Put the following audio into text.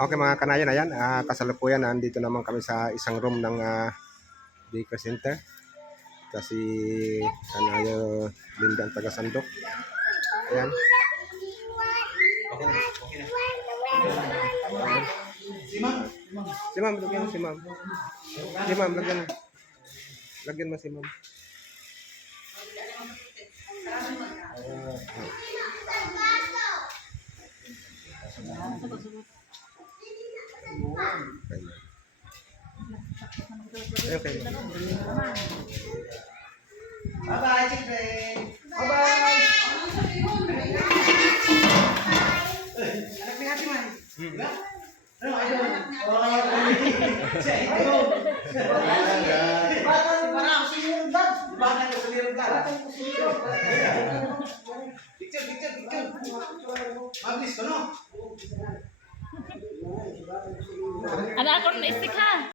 Okay mga kanayon, ayan, kasalukuyan nandito naman kami sa isang room ng daycare center. Kasi kanayo Linda ang taga Sandok. Ayan. Si ma'am, lagyan mo si ma'am. Si ma'am, lagyan mo. Lagyan mo si ma'am. Okay. Bye-bye, children. Bye-bye. Anak ni Ate Man. Ano, idol? Siya, idol. Para ako sa iyo ng vlog. Baka ako sa iyo ng vlog. Picture. Mabilis ka, no? Anak ko na istik ha.